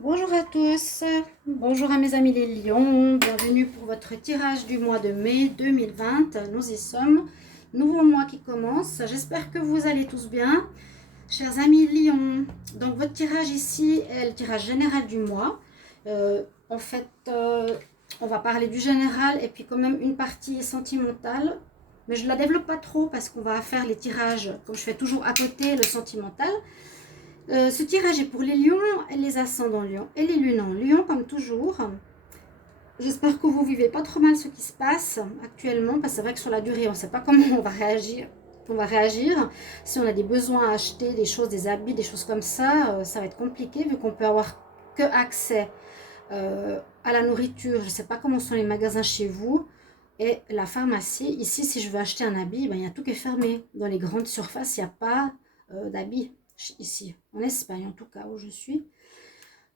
Bonjour à tous, bonjour à mes amis les lions, bienvenue pour votre tirage du mois de mai 2020, nous y sommes, nouveau mois qui commence, j'espère que vous allez tous bien, chers amis lions. Donc votre tirage ici est le tirage général du mois. En fait, on va parler du général et puis quand même une partie sentimentale, mais je ne la développe pas trop parce qu'on va faire les tirages, comme je fais toujours à côté, le sentimental. Ce tirage est pour les lions, les ascendants lions et les lunes en lion, comme toujours. J'espère que vous vivez pas trop mal ce qui se passe actuellement, parce que c'est vrai que sur la durée, on ne sait pas comment on va réagir. Si on a des besoins à acheter, des choses, des habits, des choses comme ça va être compliqué vu qu'on peut avoir que accès à la nourriture. Je ne sais pas comment sont les magasins chez vous et la pharmacie. Ici, si je veux acheter un habit, ben, il y a tout qui est fermé. Dans les grandes surfaces, il n'y a pas d'habits ici, en Espagne en tout cas, où je suis.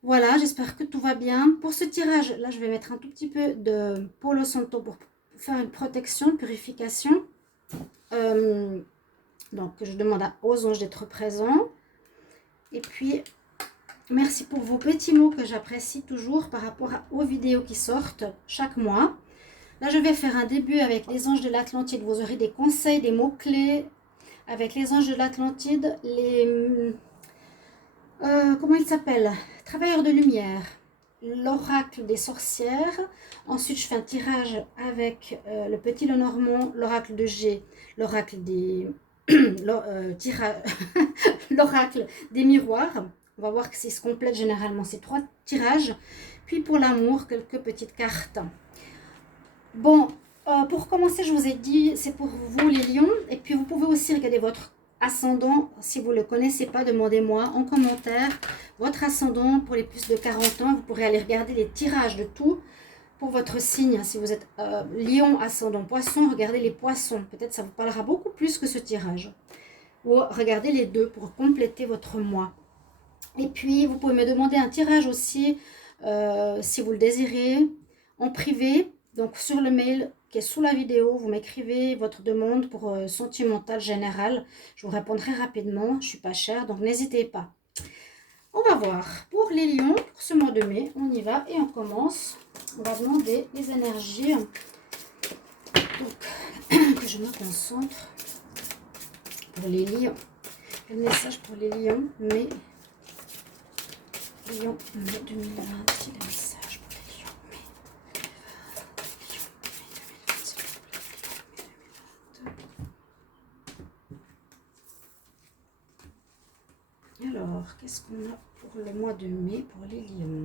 Voilà, j'espère que tout va bien. Pour ce tirage, là, je vais mettre un tout petit peu de Palo Santo pour faire une protection, une purification. Donc, je demande aux anges d'être présents. Et puis, merci pour vos petits mots que j'apprécie toujours par rapport aux vidéos qui sortent chaque mois. Là, je vais faire un début avec les anges de l'Atlantide. Vous aurez des conseils, des mots-clés avec les anges de l'Atlantide, comment il s'appelle? Travailleurs de lumière, l'oracle des sorcières. Ensuite, je fais un tirage avec le petit Lenormand, l'oracle de G, l'oracle des l'oracle des miroirs. On va voir que ça se complète généralement ces trois tirages. Puis pour l'amour, quelques petites cartes. Bon, pour commencer, je vous ai dit, c'est pour vous les lions. Et puis vous pouvez aussi regarder votre ascendant. Si vous ne le connaissez pas, demandez-moi en commentaire votre ascendant pour les plus de 40 ans. Vous pourrez aller regarder les tirages de tout pour votre signe. Si vous êtes lion, ascendant, poisson, regardez les poissons. Peut-être ça vous parlera beaucoup plus que ce tirage. Ou regardez les deux pour compléter votre mois. Et puis, vous pouvez me demander un tirage aussi, si vous le désirez, en privé. Donc, sur le mail qui est sous la vidéo, vous m'écrivez votre demande pour sentimental général. Je vous répondrai rapidement. Je ne suis pas chère, donc n'hésitez pas. On va voir. Pour les lions, pour ce mois de mai, on y va et on commence. On va demander les énergies. Donc, que je me concentre. Pour les lions. Quel message pour les lions, mai Lion, mai 2020, c'est le message pour les lions, mai 2020. Alors, qu'est-ce qu'on a pour le mois de mai pour les lions?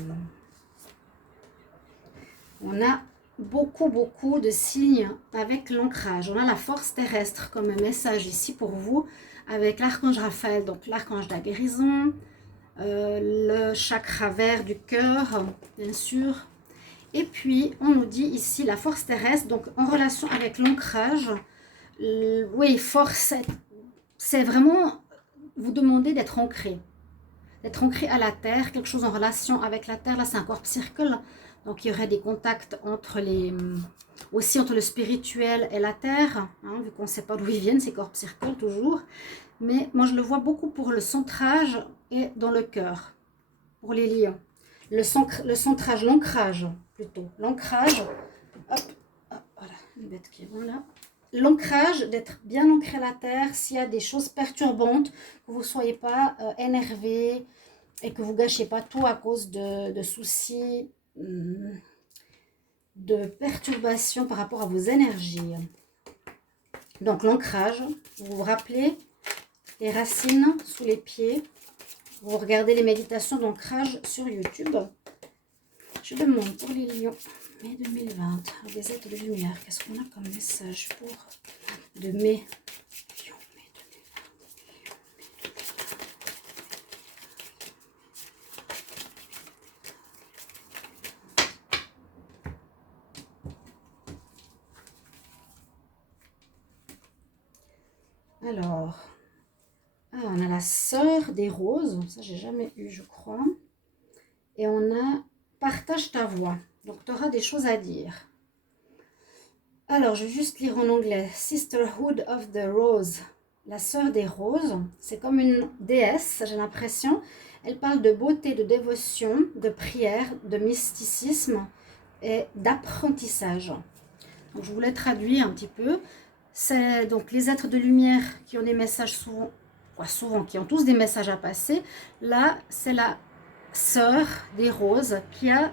On a beaucoup de signes avec l'ancrage. On a la force terrestre comme message ici pour vous, avec l'archange Raphaël, donc l'archange de la guérison, le chakra vert du cœur, bien sûr. Et puis, on nous dit ici la force terrestre, donc en relation avec l'ancrage. Oui, force, c'est vraiment vous demander d'être ancré à la terre, quelque chose en relation avec la terre. Là, c'est un corps circle, donc il y aurait des contacts entre aussi entre le spirituel et la terre, hein, vu qu'on ne sait pas d'où ils viennent, ces corps circle toujours. Mais moi, je le vois beaucoup pour le centrage et dans le cœur, pour les lions. Le centrage, l'ancrage plutôt. L'ancrage, hop, hop, voilà, une bête qui est bon là. L'ancrage, d'être bien ancré à la terre, s'il y a des choses perturbantes, que vous ne soyez pas énervé et que vous ne gâchez pas tout à cause de soucis, de perturbations par rapport à vos énergies. Donc l'ancrage, vous vous rappelez les racines sous les pieds. Vous regardez les méditations d'ancrage sur YouTube. Je demande pour les lions, mai 2020, des êtres de lumière, qu'est-ce qu'on a comme message pour de mai, lion, mai 2020. Alors, on a la sœur des roses, ça j'ai jamais eu je crois. Et on a partage ta voix, donc tu auras des choses à dire. Alors, je vais juste lire en anglais. Sisterhood of the Rose. La sœur des roses. C'est comme une déesse, j'ai l'impression. Elle parle de beauté, de dévotion, de prière, de mysticisme et d'apprentissage. Donc, je vous l'ai traduit un petit peu. C'est donc les êtres de lumière qui ont des messages souvent, qui ont tous des messages à passer. Là, c'est la sœur des roses qui a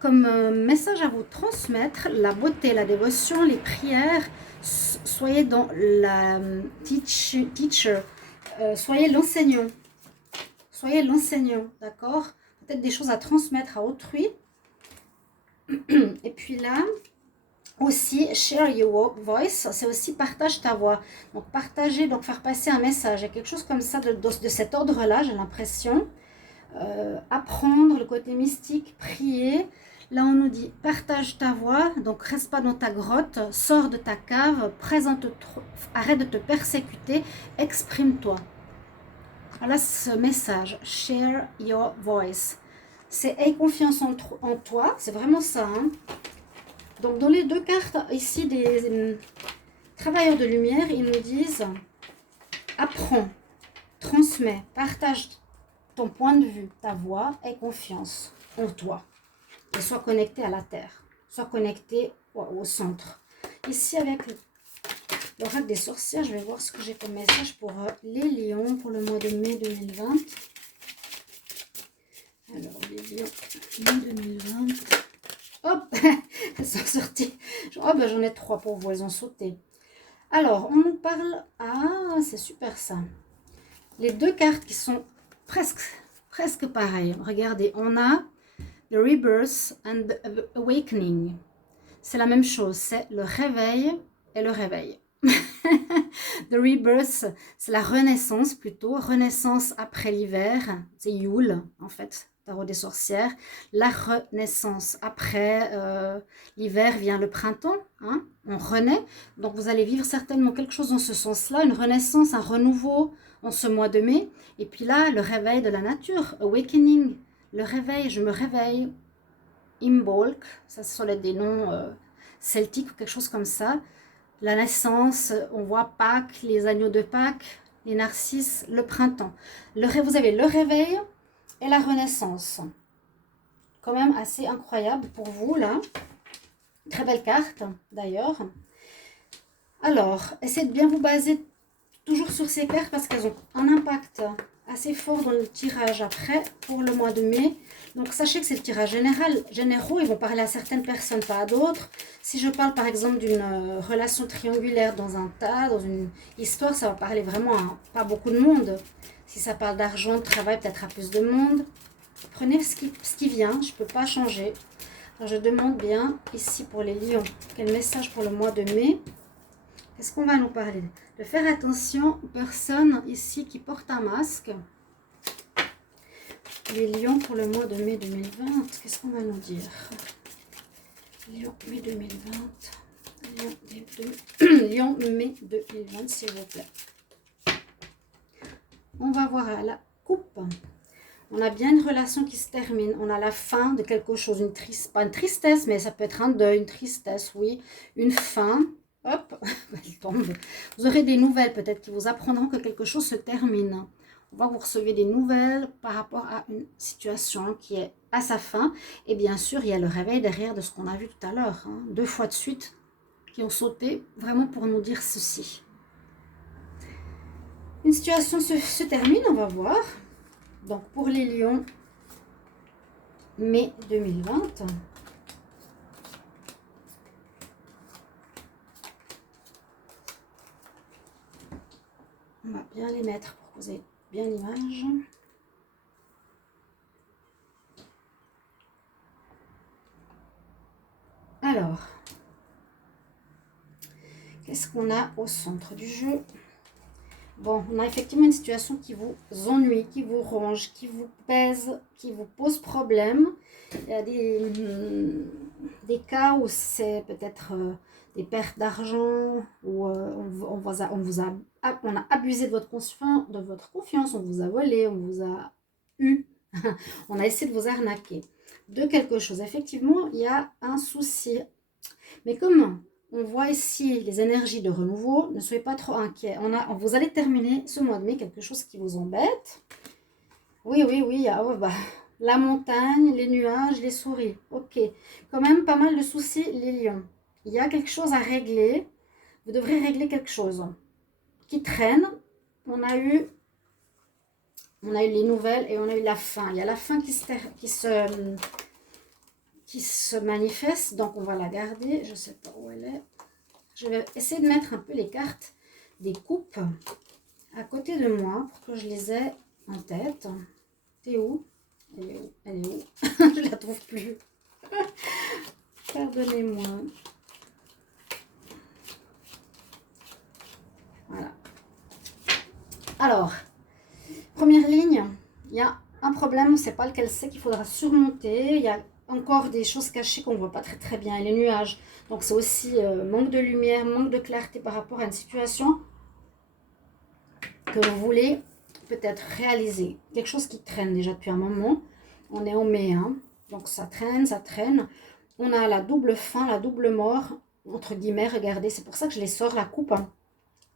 comme message à vous transmettre la beauté, la dévotion, les prières. Soyez dans la teacher, soyez l'enseignant. Soyez l'enseignant, d'accord? Peut-être des choses à transmettre à autrui. Et puis là, aussi, share your voice, c'est aussi partage ta voix. Donc, partager, donc faire passer un message. Il y a quelque chose comme ça de cet ordre-là, j'ai l'impression. Apprendre, le côté mystique, prier. Là, on nous dit partage ta voix, donc reste pas dans ta grotte, sors de ta cave, arrête de te persécuter, exprime-toi. Voilà ce message, share your voice. C'est aie confiance en toi, c'est vraiment ça. Hein. Donc, dans les deux cartes ici des travailleurs de lumière, ils nous disent apprends, transmets, partage ton point de vue, ta voix, aie confiance en toi. Et sois connecté à la terre, sois connecté au centre. Ici, avec l'oracle des sorcières, je vais voir ce que j'ai comme message pour les lions pour le mois de mai 2020. Alors, les lions, mai 2020. Hop, elles sont sorties. Oh, ben, j'en ai 3 pour vous, elles ont sauté. Alors, on nous parle... Ah, c'est super ça. Les deux cartes qui sont presque pareilles. Regardez, on a The Rebirth and the Awakening. C'est la même chose, c'est le réveil et le réveil. The Rebirth, c'est la renaissance plutôt. Renaissance après l'hiver, c'est Yule en fait, tarot des sorcières. La renaissance après l'hiver vient le printemps, hein, on renaît. Donc vous allez vivre certainement quelque chose dans ce sens-là, une renaissance, un renouveau en ce mois de mai. Et puis là, le réveil de la nature, Awakening. Le réveil, je me réveille. Imbolc, ça ce sont des noms celtiques ou quelque chose comme ça. La naissance, on voit Pâques, les agneaux de Pâques, les narcisses, le printemps. Vous avez le réveil et la renaissance. Quand même assez incroyable pour vous là. Très belle carte d'ailleurs. Alors, essayez de bien vous baser toujours sur ces cartes parce qu'elles ont un impact assez fort dans le tirage après pour le mois de mai. Donc sachez que c'est le tirage généraux, ils vont parler à certaines personnes, pas à d'autres. Si je parle par exemple d'une relation triangulaire dans un tas, dans une histoire, ça va parler vraiment à pas beaucoup de monde. Si ça parle d'argent, de travail, peut-être à plus de monde. Prenez ce qui vient, je ne peux pas changer. Alors je demande bien ici pour les lions, quel message pour le mois de mai? Qu'est-ce qu'on va nous parler? De faire attention aux personnes ici qui portent un masque. Les lions pour le mois de mai 2020. Qu'est-ce qu'on va nous dire? Lion mai 2020. Lion mai 2020, s'il vous plaît. On va voir à la coupe. On a bien une relation qui se termine. On a la fin de quelque chose. Pas une tristesse, mais ça peut être un deuil, une tristesse, oui. Une fin. Hop, elle tombe. Vous aurez des nouvelles peut-être qui vous apprendront que quelque chose se termine. On va vous recevoir des nouvelles par rapport à une situation qui est à sa fin. Et bien sûr, il y a le réveil derrière de ce qu'on a vu tout à l'heure. Hein. 2 fois de suite qui ont sauté vraiment pour nous dire ceci. Une situation se termine, on va voir. Donc pour les lions, mai 2020. On va bien les mettre pour que vous ayez bien l'image. Alors, qu'est-ce qu'on a au centre du jeu? Bon, on a effectivement une situation qui vous ennuie, qui vous ronge, qui vous pèse, qui vous pose problème. Il y a des cas où c'est peut-être des pertes d'argent, où on a abusé de votre confiance, on vous a volé, on vous a eu, on a essayé de vous arnaquer de quelque chose. Effectivement, il y a un souci. Mais comme on voit ici les énergies de renouveau, ne soyez pas trop inquiets. Vous allez terminer ce mois de mai quelque chose qui vous embête. Oui, oui, oui. Ah ouais, bah, la montagne, les nuages, les souris. Ok. Quand même pas mal de soucis, les lions. Il y a quelque chose à régler. Vous devrez régler quelque chose qui traîne. On a eu, on a eu les nouvelles et on a eu la fin. Il y a la fin qui se manifeste. Donc, on va la garder. Je ne sais pas où elle est. Je vais essayer de mettre un peu les cartes des coupes à côté de moi pour que je les ai en tête. T'es où? Elle est où? Elle est où? Je la trouve plus. Pardonnez-moi. Voilà. Alors, première ligne, il y a un problème, on ne sait pas lequel c'est, qu'il faudra surmonter. Il y a encore des choses cachées qu'on ne voit pas très très bien. Et les nuages, donc c'est aussi manque de lumière, manque de clarté par rapport à une situation que vous voulez peut-être réaliser. Quelque chose qui traîne déjà depuis un moment. On est en mai, hein, donc ça traîne, ça traîne. On a la double fin, la double mort, entre guillemets, regardez, c'est pour ça que je les sors la coupe. Hein.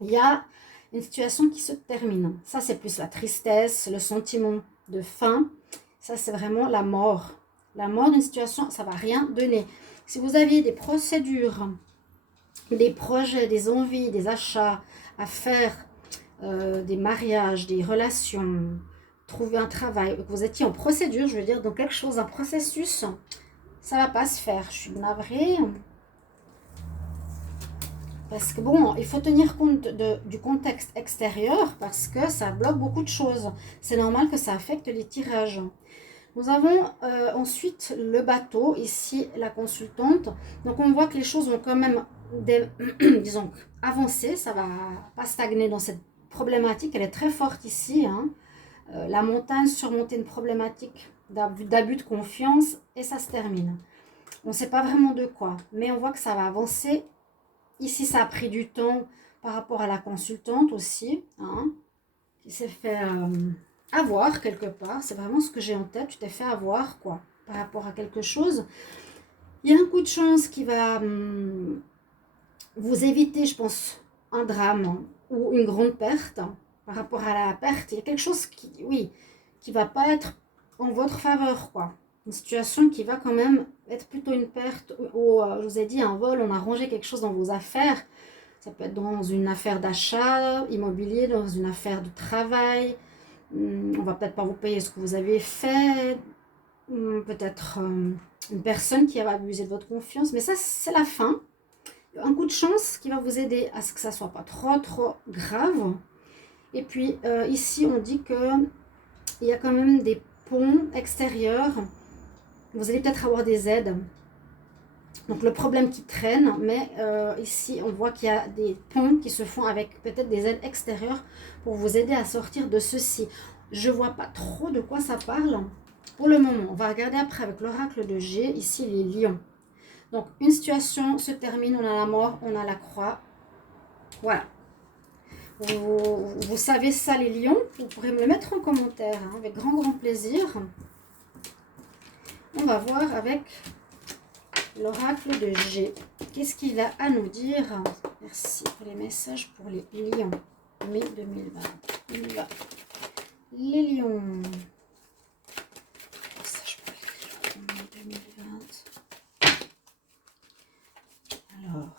Il y a une situation qui se termine. Ça, c'est plus la tristesse, le sentiment de fin. Ça, c'est vraiment la mort. La mort d'une situation, ça ne va rien donner. Si vous aviez des procédures, des projets, des envies, des achats à faire, des mariages, des relations, trouver un travail, que vous étiez en procédure, je veux dire, dans quelque chose, un processus, ça ne va pas se faire. Je suis navrée. Parce que bon, il faut tenir compte du contexte extérieur parce que ça bloque beaucoup de choses. C'est normal que ça affecte les tirages. Nous avons ensuite le bateau, ici la consultante. Donc on voit que les choses ont quand même, disons, avancé. Ça ne va pas stagner dans cette problématique. Elle est très forte ici. Hein. La montagne, surmonter une problématique d'abus de confiance et ça se termine. On ne sait pas vraiment de quoi, mais on voit que ça va avancer. Ici, ça a pris du temps par rapport à la consultante aussi, hein, qui s'est fait avoir quelque part. C'est vraiment ce que j'ai en tête. Tu t'es fait avoir, quoi, par rapport à quelque chose. Il y a un coup de chance qui va vous éviter, je pense, un drame hein, ou une grande perte. Hein, par rapport à la perte, il y a quelque chose qui, oui, qui va pas être en votre faveur, quoi. Une situation qui va quand même être plutôt une perte ou, je vous ai dit, un vol, on a rangé quelque chose dans vos affaires. Ça peut être dans une affaire d'achat immobilier, dans une affaire de travail. On va peut-être pas vous payer ce que vous avez fait. Peut-être une personne qui va abuser de votre confiance. Mais ça, c'est la fin. Un coup de chance qui va vous aider à ce que ça soit pas trop grave. Et puis ici, on dit qu'il y a quand même des ponts extérieurs. Vous allez peut-être avoir des aides. Donc le problème qui traîne, mais ici on voit qu'il y a des ponts qui se font avec peut-être des aides extérieures pour vous aider à sortir de ceci. Je ne vois pas trop de quoi ça parle pour le moment. On va regarder après avec l'oracle de G, ici les lions. Donc une situation se termine, on a la mort, on a la croix. Voilà. Vous savez ça les lions, vous pourrez me le mettre en commentaire hein, avec grand plaisir. On va voir avec l'oracle de G. Qu'est-ce qu'il a à nous dire? Merci pour les messages pour les lions. Mai 2020. Il y va. Les lions. Message pour les lions. Mai 2020. Alors.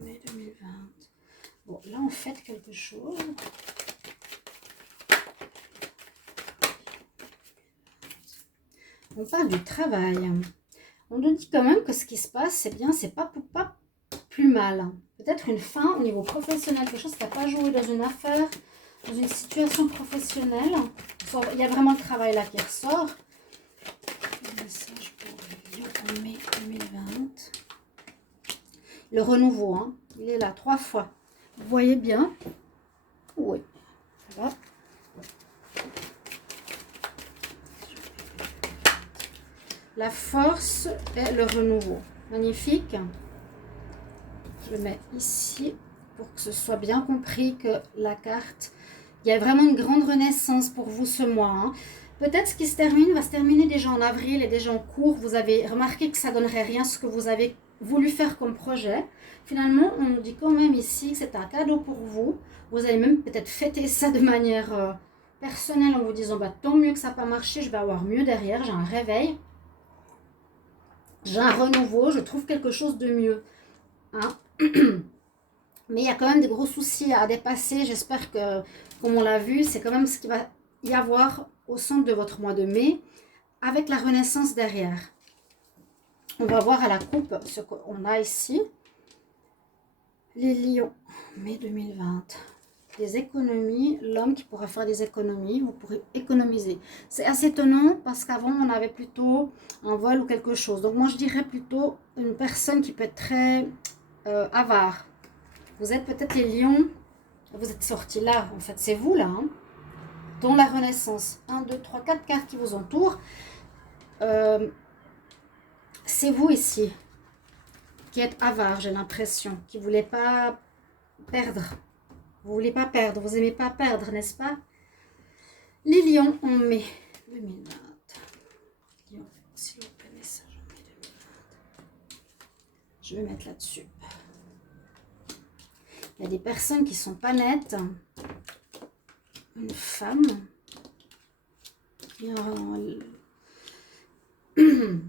Mai 2020. Bon, là, on fait quelque chose. On parle du travail. On nous dit quand même que ce qui se passe, c'est bien, c'est pas plus mal. Peut-être une fin au niveau professionnel, quelque chose qui n'a pas joué dans une affaire, dans une situation professionnelle. Il y a vraiment le travail là qui ressort. Un message pour Lyon en mai 2020. Le renouveau, hein, il est là 3 fois. Vous voyez bien? Oui. Voilà. La force et le renouveau. Magnifique. Je le mets ici pour que ce soit bien compris que la carte, il y a vraiment une grande renaissance pour vous ce mois. Hein. Peut-être ce qui se termine va se terminer déjà en avril et déjà en cours. Vous avez remarqué que ça ne donnerait rien ce que vous avez voulu faire comme projet. Finalement, on nous dit quand même ici que c'est un cadeau pour vous. Vous allez même peut-être fêter ça de manière personnelle en vous disant bah, tant mieux que ça n'a pas marché, je vais avoir mieux derrière, j'ai un réveil, j'ai un renouveau, je trouve quelque chose de mieux. Hein. Mais il y a quand même des gros soucis à dépasser. J'espère que, comme on l'a vu, c'est quand même ce qu'il va y avoir au centre de votre mois de mai, avec la renaissance derrière. On va voir à la coupe ce qu'on a ici. Les lions, mai 2020. Des économies, l'homme qui pourra faire des économies, vous pourrez économiser. C'est assez étonnant parce qu'avant on avait plutôt un vol ou quelque chose. Donc moi je dirais plutôt une personne qui peut être très avare. Vous êtes peut-être les lions, vous êtes sortis là, en fait c'est vous là, hein, dans la renaissance. 1, 2, 3, 4 cartes qui vous entourent. C'est vous ici qui êtes avare, j'ai l'impression, qui ne voulez pas perdre. Vous ne voulez pas perdre, vous n'aimez pas perdre, n'est-ce pas? Les lions en mai 2020. Lion, s'il vous plaît, message en mai 2020. Je vais mettre là-dessus. Il y a des personnes qui ne sont pas nettes. Une femme.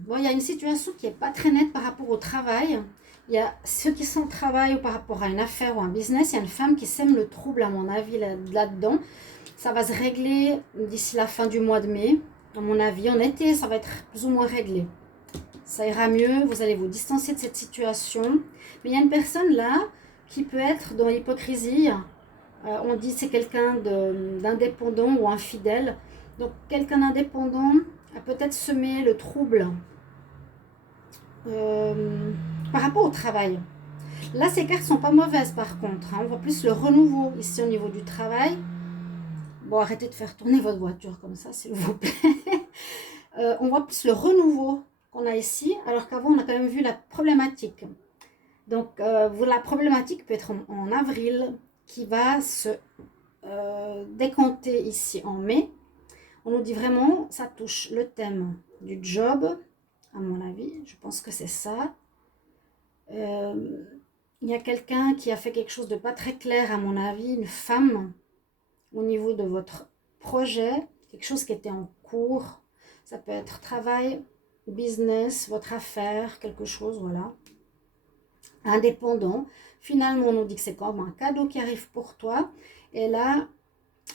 Bon, il y a une situation qui n'est pas très nette par rapport au travail. Il y a ceux qui sont au travail ou par rapport à une affaire ou un business. Il y a une femme qui sème le trouble, à mon avis, là-dedans. Ça va se régler d'ici la fin du mois de mai. À mon avis, en été, ça va être plus ou moins réglé. Ça ira mieux, vous allez vous distancer de cette situation. Mais il y a une personne là qui peut être dans l'hypocrisie. On dit c'est quelqu'un d'indépendant ou infidèle. Donc quelqu'un d'indépendant a peut-être semé le trouble par rapport au travail. Là, ces cartes sont pas mauvaises par contre. Hein. On voit plus le renouveau ici au niveau du travail. Bon, arrêtez de faire tourner votre voiture comme ça, s'il vous plaît. On voit plus le renouveau qu'on a ici, alors qu'avant, on a quand même vu la problématique. Donc, la problématique peut être en avril, qui va se décanter ici en mai. On nous dit vraiment, ça touche le thème du job, à mon avis. Je pense que c'est ça. Il y a quelqu'un qui a fait quelque chose de pas très clair, à mon avis, une femme, au niveau de votre projet, quelque chose qui était en cours. Ça peut être travail, business, votre affaire, quelque chose, voilà. Indépendant. Finalement, on nous dit que c'est comme un cadeau qui arrive pour toi. Et là,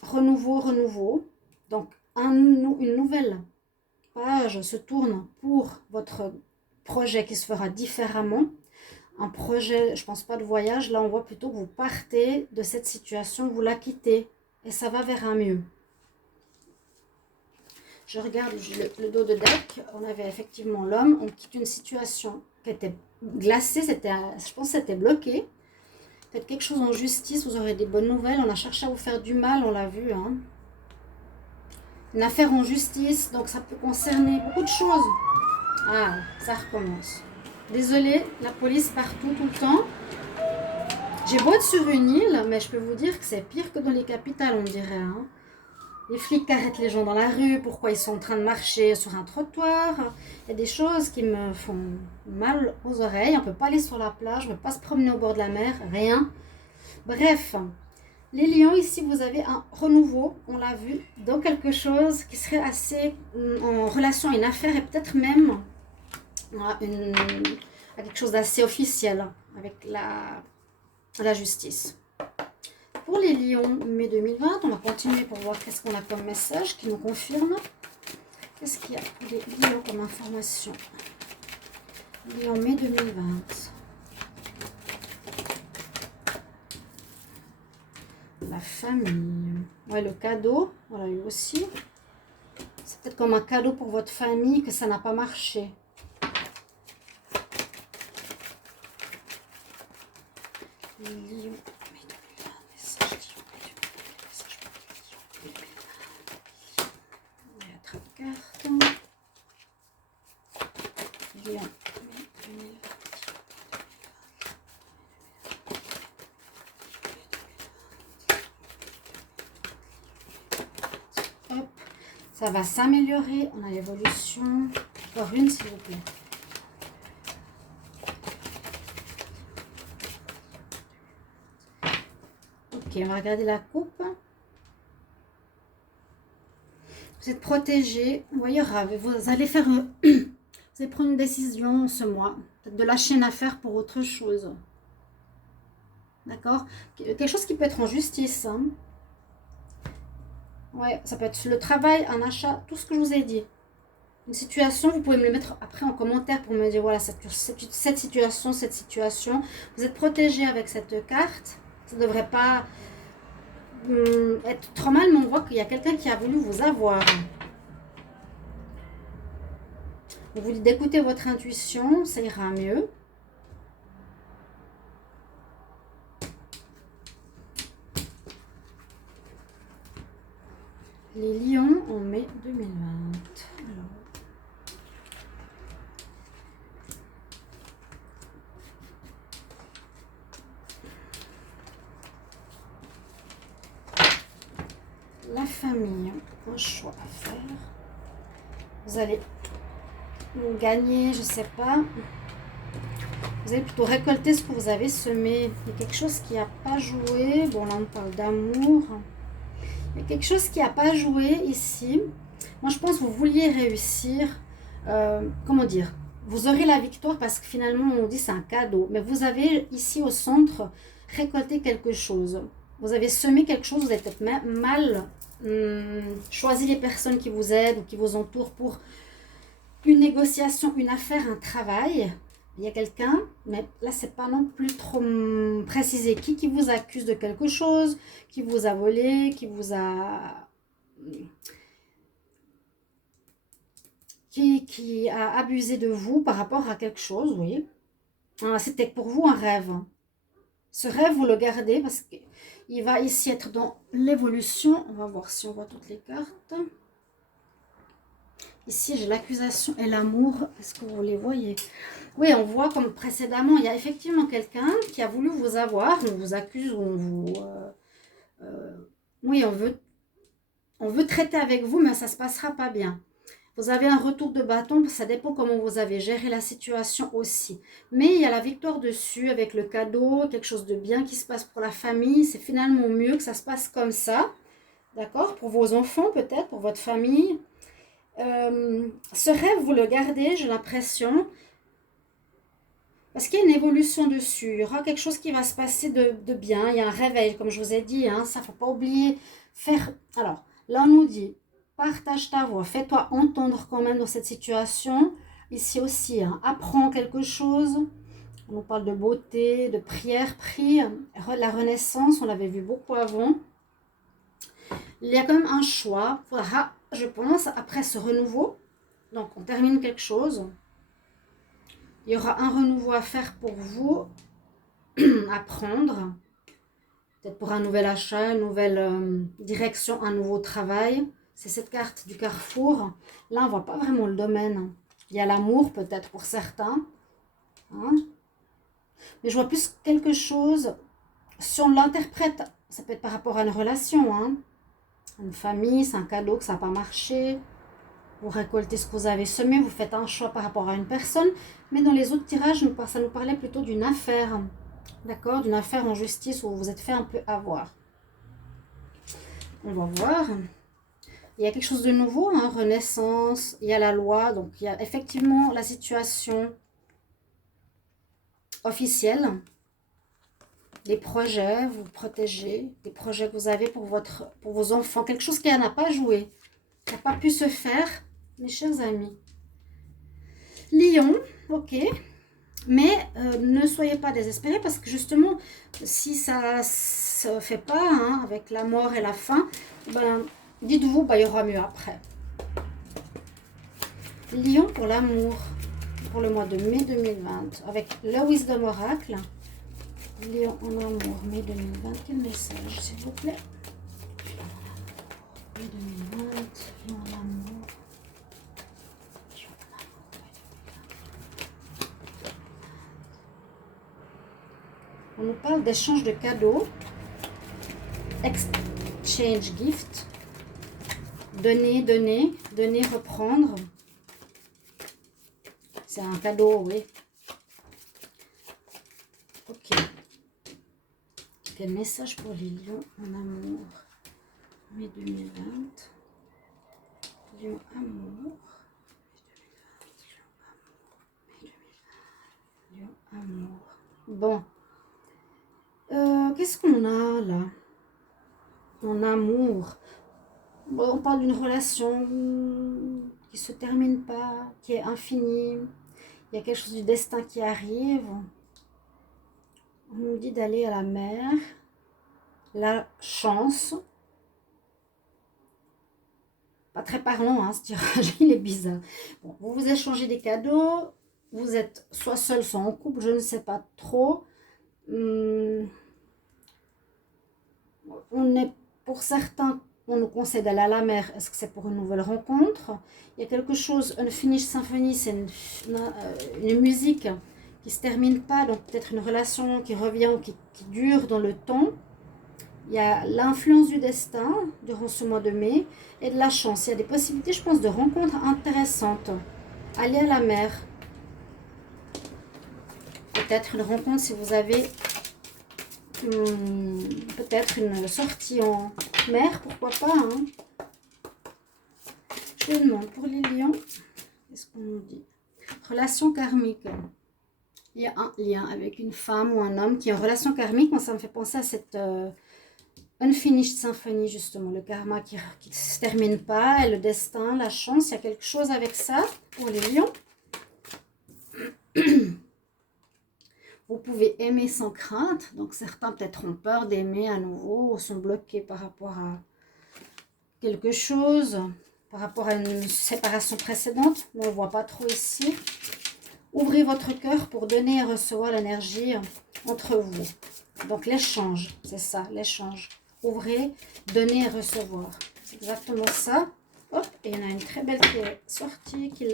renouveau. Donc, une nouvelle page se tourne pour votre projet qui se fera différemment. Un projet, je pense pas de voyage. Là, on voit plutôt que vous partez de cette situation, vous la quittez. Et ça va vers un mieux. Je regarde le dos de deck. On avait effectivement l'homme. On quitte une situation qui était glacée. Je pense que c'était bloqué. Faites quelque chose en justice. Vous aurez des bonnes nouvelles. On a cherché à vous faire du mal. On l'a vu. Hein. Une affaire en justice. Donc ça peut concerner beaucoup de choses. Ah, ça recommence. Désolée, la police partout, tout le temps. J'ai beau être sur une île, mais je peux vous dire que c'est pire que dans les capitales, on dirait. Hein. Les flics arrêtent les gens dans la rue, pourquoi ils sont en train de marcher sur un trottoir. Il y a des choses qui me font mal aux oreilles. On ne peut pas aller sur la plage, on ne peut pas se promener au bord de la mer, rien. Bref, les lions, ici, vous avez un renouveau, on l'a vu, dans quelque chose qui serait assez en relation à une affaire et peut-être même à quelque chose d'assez officiel avec la justice. Pour les lions mai 2020, on va continuer pour voir qu'est-ce qu'on a comme message qui nous confirme. Qu'est-ce qu'il y a pour les lions comme information? Lion mai 2020. La famille. Ouais, le cadeau, on l'a eu aussi. C'est peut-être comme un cadeau pour votre famille que ça n'a pas marché. Lion. Hop, ça va s'améliorer. On a l'évolution. Encore une, s'il vous plaît. Ok, on va regarder la coupe. Vous êtes protégé. Vous voyez, vous allez faire... vous allez prendre une décision ce mois. Peut-être de lâcher une affaire pour autre chose. D'accord? Quelque chose qui peut être en justice. Hein. Ouais, ça peut être le travail, un achat, tout ce que je vous ai dit. Une situation, vous pouvez me le mettre après en commentaire pour me dire, voilà, cette situation. Vous êtes protégé avec cette carte. Ça ne devrait pas être trop mal, mais on voit qu'il y a quelqu'un qui a voulu vous avoir. On vous dit d'écouter votre intuition, ça ira mieux. Les lions en mai 2020. Alors. La famille, un choix à faire. Vous allez gagner, je sais pas. Vous allez plutôt récolter ce que vous avez semé. Il y a quelque chose qui n'a pas joué. Bon, là, on parle d'amour. Il y a quelque chose qui n'a pas joué ici. Moi, je pense que vous vouliez réussir. Comment dire? Vous aurez la victoire parce que finalement, on dit c'est un cadeau. Mais vous avez ici au centre récolté quelque chose. Vous avez semé quelque chose. Vous avez peut-être mal choisi les personnes qui vous aident ou qui vous entourent pour une négociation, une affaire, un travail. Il y a quelqu'un, mais là, c'est pas non plus trop précisé. Qui vous accuse de quelque chose, qui vous a volé, qui vous a... Qui a abusé de vous par rapport à quelque chose, oui. C'était pour vous un rêve. Ce rêve, vous le gardez parce qu'il va ici être dans l'évolution. On va voir si on voit toutes les cartes. Ici, j'ai l'accusation et l'amour. Est-ce que vous les voyez? Oui, on voit comme précédemment, il y a effectivement quelqu'un qui a voulu vous avoir. On vous accuse, on vous... oui, on veut traiter avec vous, mais ça ne se passera pas bien. Vous avez un retour de bâton, ça dépend comment vous avez géré la situation aussi. Mais il y a la victoire dessus avec le cadeau, quelque chose de bien qui se passe pour la famille. C'est finalement mieux que ça se passe comme ça. D'accord? Pour vos enfants peut-être, pour votre famille. Ce rêve, vous le gardez, j'ai l'impression. Parce qu'il y a une évolution dessus. Il y aura quelque chose qui va se passer de bien. Il y a un réveil, comme je vous ai dit. Hein, ça, il ne faut pas oublier. Alors, là, on nous dit, partage ta voix. Fais-toi entendre quand même dans cette situation. Ici aussi, hein, apprends quelque chose. On nous parle de beauté, de prière, prie. La renaissance, on l'avait vu beaucoup avant. Il y a quand même un choix. Il faudra, je pense, après ce renouveau. Donc, on termine quelque chose. Il y aura un renouveau à faire pour vous, à prendre. Peut-être pour un nouvel achat, une nouvelle direction, un nouveau travail. C'est cette carte du carrefour. Là, on ne voit pas vraiment le domaine. Il y a l'amour peut-être pour certains. Hein? Mais je vois plus quelque chose, si on l'interprète, ça peut être par rapport à une relation. Hein? Une famille, c'est un cadeau que ça n'a pas marché. Vous récoltez ce que vous avez semé, vous faites un choix par rapport à une personne. Mais dans les autres tirages, ça nous parlait plutôt d'une affaire. D'accord? D'une affaire en justice où vous vous êtes fait un peu avoir. On va voir. Il y a quelque chose de nouveau, hein, renaissance. Il y a la loi. Donc, il y a effectivement la situation officielle. Des projets, vous protégez. Des projets que vous avez pour vos enfants. Quelque chose qui n'a pas joué. Qui n'a pas pu se faire, mes chers amis. Lion, ok. Mais ne soyez pas désespérés parce que justement, si ça ne se fait pas hein, avec la mort et la fin, ben, dites-vous, ben, il y aura mieux après. Lion pour l'amour, pour le mois de mai 2020, avec le Wisdom Oracle. Lion en amour, mai 2020, quel message s'il vous plaît? Mai 2020, Lion en amour. On nous parle d'échange de cadeaux, exchange gift, donner, donner, donner, reprendre. C'est un cadeau, oui. Ok. Quel message pour les lions en amour? Mai 2020. Lion amour. Lion amour. Bon. Qu'est-ce qu'on a là? En amour. Bon, on parle d'une relation qui se termine pas, qui est infinie. Il y a quelque chose du destin qui arrive. On nous dit d'aller à la mer. La chance. Pas très parlant, hein, ce tirage, il est bizarre. Bon, vous vous échangez des cadeaux. Vous êtes soit seul, soit en couple, je ne sais pas trop. On est, pour certains, on nous conseille d'aller à la mer. Est-ce que c'est pour une nouvelle rencontre? Il y a quelque chose, Unfinished Symphony, c'est une musique qui ne se termine pas, donc peut-être une relation qui revient ou qui dure dans le temps. Il y a l'influence du destin durant ce mois de mai et de la chance. Il y a des possibilités, je pense, de rencontres intéressantes. Aller à la mer. Peut-être une rencontre si vous avez peut-être une sortie en mer, pourquoi pas. Hein. Je vous demande pour les lions, qu'est-ce qu'on nous dit? Relation karmique. Il y a un lien avec une femme ou un homme qui est en relation karmique. Moi, ça me fait penser à cette Unfinished Symphony, justement. Le karma qui ne se termine pas, et le destin, la chance. Il y a quelque chose avec ça pour les lions. Vous pouvez aimer sans crainte. Donc, certains peut-être ont peur d'aimer à nouveau ou sont bloqués par rapport à quelque chose, par rapport à une séparation précédente. Mais on ne voit pas trop ici. Ouvrez votre cœur pour donner et recevoir l'énergie entre vous. Donc, l'échange, c'est ça, l'échange. Ouvrez, donner et recevoir. C'est exactement ça. Hop, et il y en a une très belle qui est sortie, qui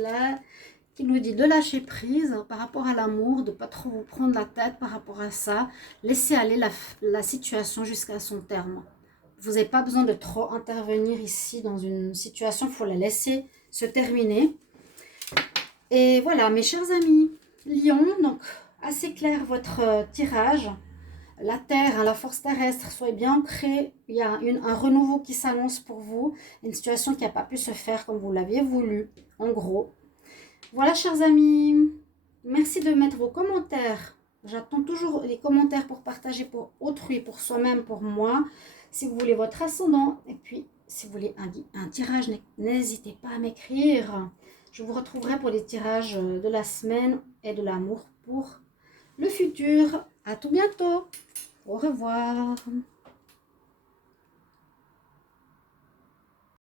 nous dit de lâcher prise par rapport à l'amour, de ne pas trop vous prendre la tête par rapport à ça. Laissez aller la situation jusqu'à son terme. Vous n'avez pas besoin de trop intervenir ici dans une situation, il faut la laisser se terminer. Et voilà, mes chers amis, Lion, donc assez clair votre tirage. La terre, hein, la force terrestre, soyez bien ancrés. Il y a un renouveau qui s'annonce pour vous. Une situation qui n'a pas pu se faire comme vous l'aviez voulu, en gros. Voilà, chers amis. Merci de mettre vos commentaires. J'attends toujours les commentaires pour partager pour autrui, pour soi-même, pour moi. Si vous voulez votre ascendant. Et puis, si vous voulez un tirage, n'hésitez pas à m'écrire. Je vous retrouverai pour les tirages de la semaine et de l'amour pour le futur. À tout bientôt. Au revoir.